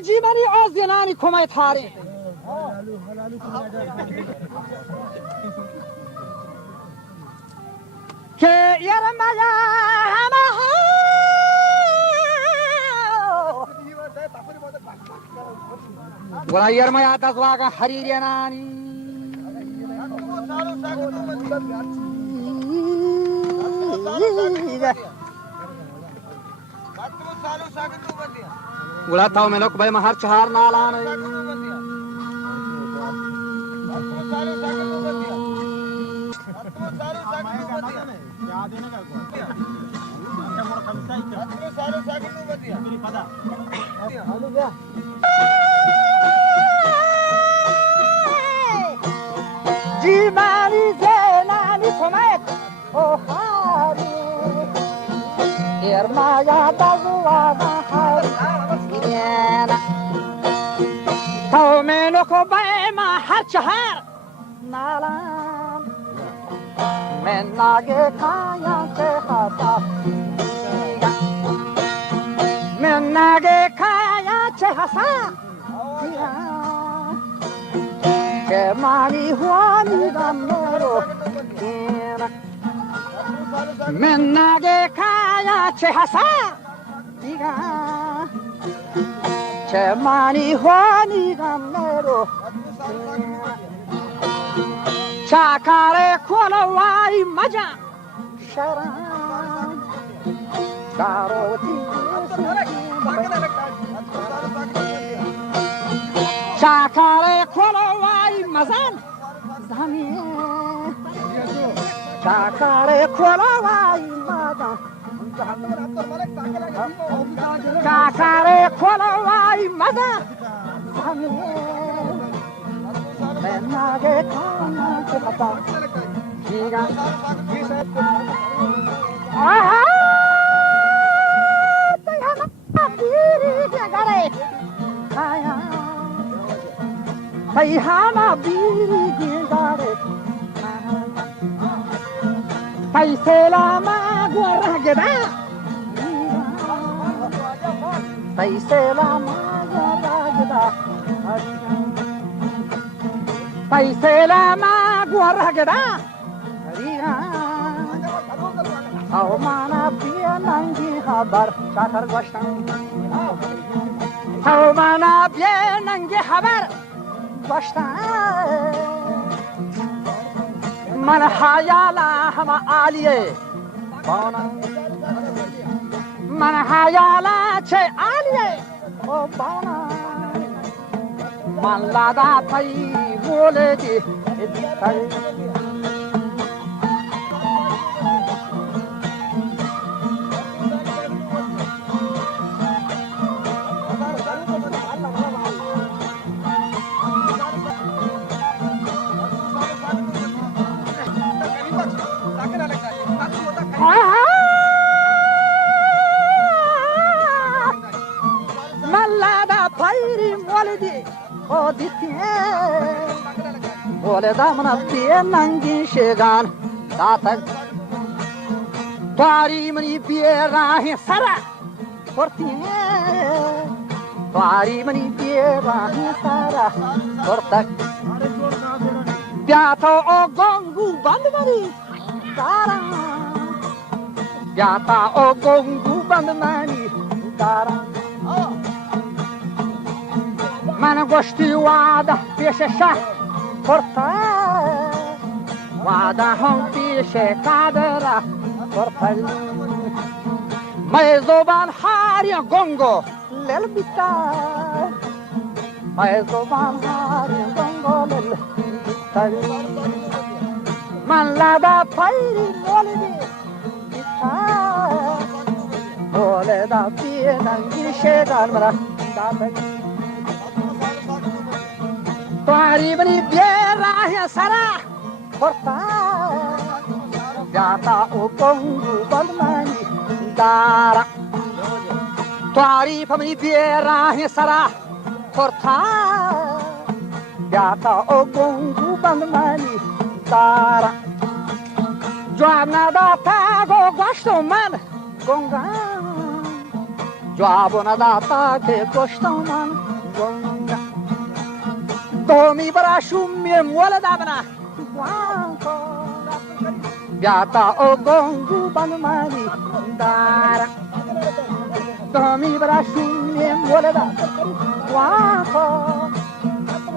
جیمانی آزینانی کمای تاری که یارم مایا همه ولا یارم مایا دزواگا حریرینانی ولا تاو ملک بای مہر چہار نالان جیمانی زینانی کمک او هاری ارمایا دزواگا حریرینانی تاو ملک بای مہر چہار نالان من ناگه کایا چه خطا من ناگه کایا چه حسا که مانی هوانی دمرو من ناگه کایا چه حسا که مانی هوانی دمرو چاکار کولوای مجا شران کاروتی چاکار کولوای مزان زمین چاکار کولوای مزان چاکار کولوای مزان زمین من ناگه کانا چه خطا جیگا آها تیهانا بیری گره کایا تیهانا بیری گره تیسیلا ما گوره گده تیسیلا ما گوره گده पैसे लामा गुहर गड़ा रिया आओ माना पिया नंगी खबर चाकर गोश्तन आओ माना पिया नंगी खबर गोश्तन मन हायाला हम आलिए बाना मन हायाला छे आलिए ओ बाना मन लादा थई बोले जी मल्लादा फैरी मोलदी ओ दितिए बोले दामना पिए नंगी शेगान दातक द्वारी मनी पिए राहे सरा करतिए द्वारी मनी पिए राहे सरा करतक प्यातो ओ गंगू बंद मनी तारा प्याता ओ गंगू बंद मनी तारा من گشتی وعده پیش شه کرتا وعده هم پیش قدر کرتا می زبان هاری گنگو لیل بیتا می زبان هاری گنگو لیل بیتا من لدا پیری مولیدی بیتا مولیدا بیننگی شیدان مرا داتا तुम्हारी बनी बेरा है सारा करता जाता ओ गंगू बंदमानी दारा तुम्हारी बनी बेरा है सारा करता जाता ओ गंगू बंदमानी दारा जवाब ना दाता गो गोश्तो मन गंगा जवाब ना दाता के गोश्तो मन gonga domi bara shumme mola dabna Biata o gongu banmani dara domi bara shumme mola da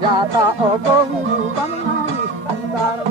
Biata o gongu banmani dara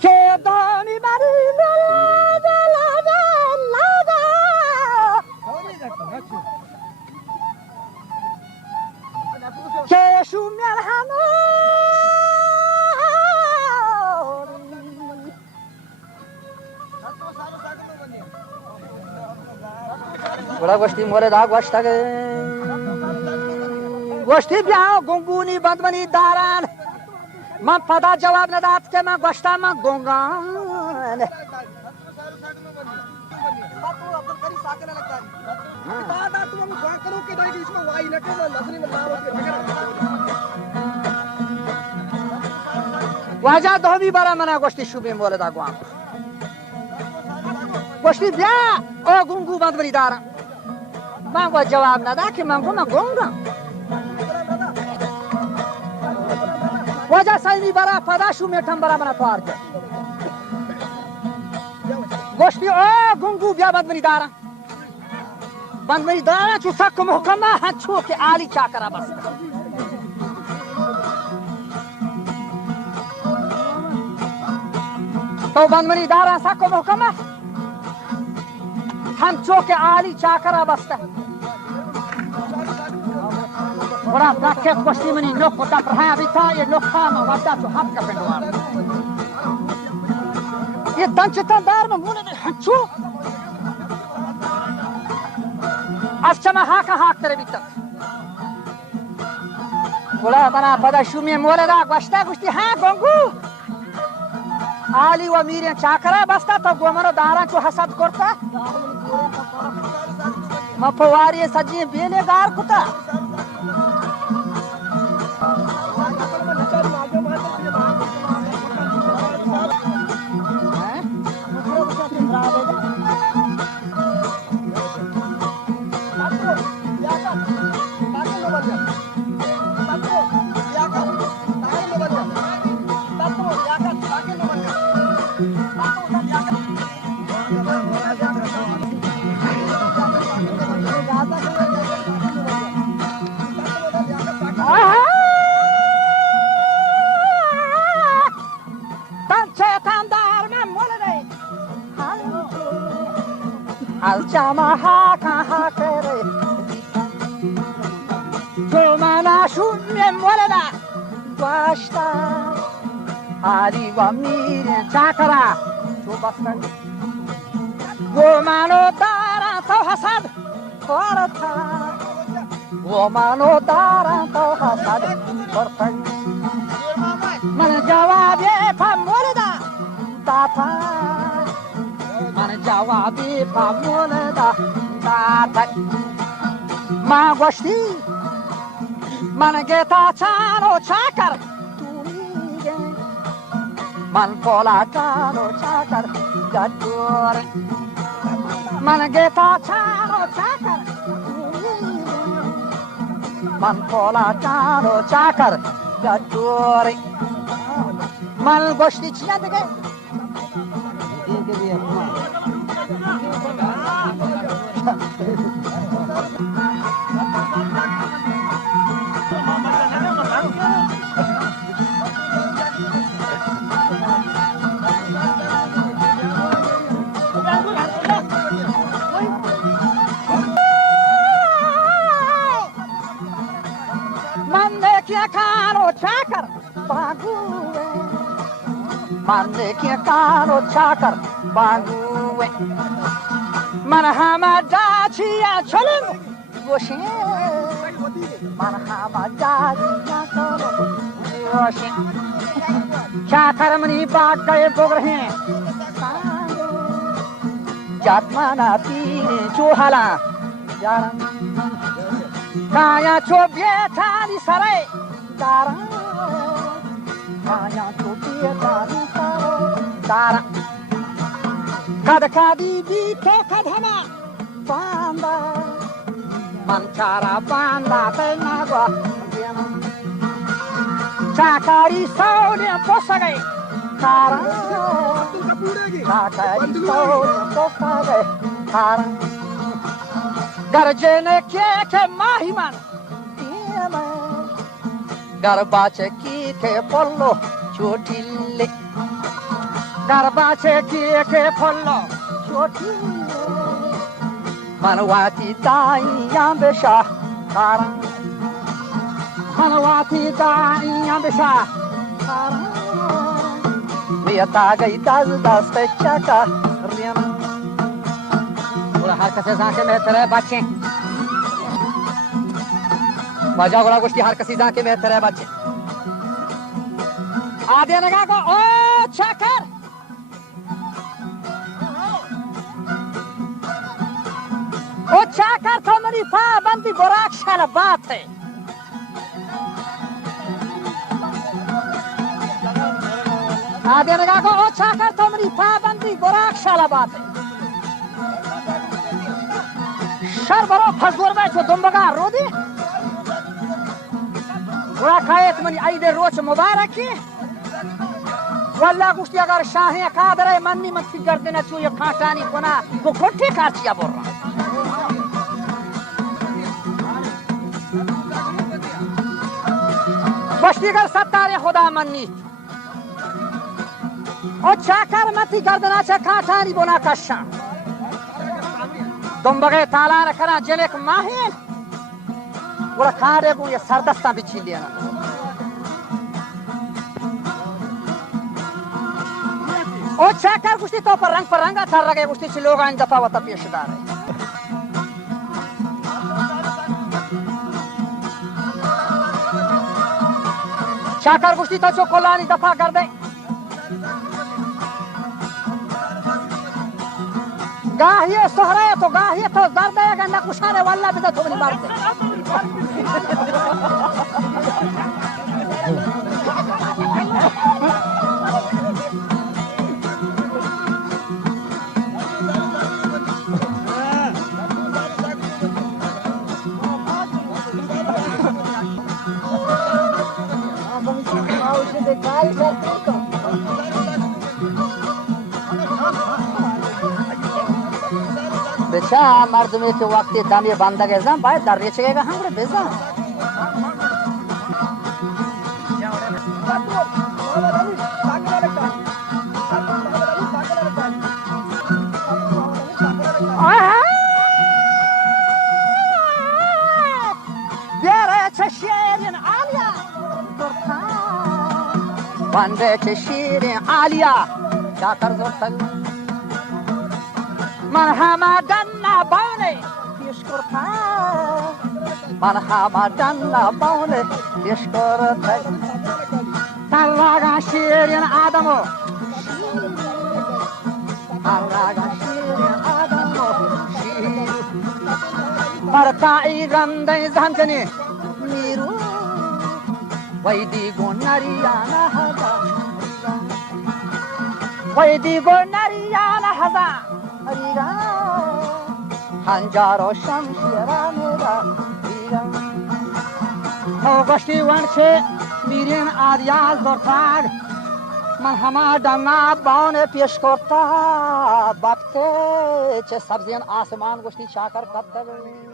Che doni marina la che shumyal hano Bora gosti more da gosta ge gosti bia gonguni bandmani daran Man pada cevap ne dat ke man gosta man gongan Wajah domi bara mana gosti shubim bole da guam gosti bia o gungu bandmani daran Man go cevap ne da ke man gongan Wajah saini bara pada shume tambara mana parja Gosti o gungu bia bandmani daran bandmani daran chu sak muhkama hachu ke ali chakara bas To bandmani daran sak muhkama hachu ke ali chakara basta Ora takke gosti mani nokko ta prahavita ye nokkama wadda chu hapka pendwar Ye danchita darma mune hachu Afchama haka haktere bitta Bola bana pada shume mole da gosta gosti ha gongu Ali wa mire chakara basta to gomaro daran chu hasad korta Ma pawari saji bele gar kuta Alchama haka hakere Gomana shumye moleda Basta Ali wa mire chakara Chubastan Gomano dara tau hasad Korta Gomano dara tau hasad Korta Man jawab ye pa moleda Tata Man jawabi pamole da ta Ma gosti Man geta chano chakar Tumige Man pola chano chakar Gadur Man geta chano chakar Tumige Man pola chano chakar Gadur Man gosti chiya dege Kano chakar baguwe Mande kia kano chakar baguwe Man hama dachiya chaleng Goshe من همه جادیان کنم روشن چاکر منی باغ گئے بگرہیں جات مانا پیر چوہلا جارم کایا چو بیتانی سرے دارم کایا چو بیتانی سرے دارم کد کدی بی تو کد ہما باندا من چارا باندا تینا گوا چاکاری سونے پوسا گئے کارا چاکاری سونے پوسا گئے کارا گرجنے کے ماہی من گرباچے کے پولو چوٹیلے گرباچے کے پولو چوٹیلے منواتی دائیاں بشا کارا منواتی دائیاں بشا کارا میتا گئی دست چکا رینا گوڑا ہر کسی زان کے بہتر ہے بچے بجا گوڑا گوشتی ہر کسی زان کے بہتر ہے بچے آدھے نگاہ کو او چکر او چاکر تو میری پابندی براک شل بات ہے آدھے نگاہ کو او چاکر تو میری پابندی براک شل بات ہے شر برو فزور بیچو دنبگا رو دی براک آیت منی عید روچ مبارکی والله گوشتی اگر شاہی قادر منی منفی گردنه چوی کانٹانی کنا تو کٹی کارچیا بور رہا بشتیگر ستار خدا منی او چاکر متی گردنا چه کانٹانی بنا کشان دنبگه تالان کنا جنک ماہین گوڑا کھاڑے گو یہ سردستان بچھی لینا او چاکر گوشتی تو پر رنگا تھر رگے گوشتی چی لوگا ان دفعہ وطا پیش دار ہے چاکر گوشتی تو چو کلانی دفعہ کر دے گاہی سہرے تو گاہی تو درد ہے کہ نہ کشانے واللہ بھی تو نہیں مارتے बेचा मर्द में के वक्त दाम ये बांधा गया जाम भाई दर रेच गएगा हम रे बेजा बेरे चशीरिन आलिया बंदे चशीरिन आलिया क्या कर जोर من همدن نبانه پیشکرتا من همدن نبانه پیشکرتا تلاغا شیرین آدمو تلاغا شیرین آدمو برتائی گنده زنجنی میرو ویدی گونریانا هدا ویدی گونریانا هدا هنجار و شمشیران را تو گشتی ونچه میرین آدیاز دورتاگ من همه دمنا بانه پیش کرتا بابته چه سبزین آسمان گشتی چاکر کب دل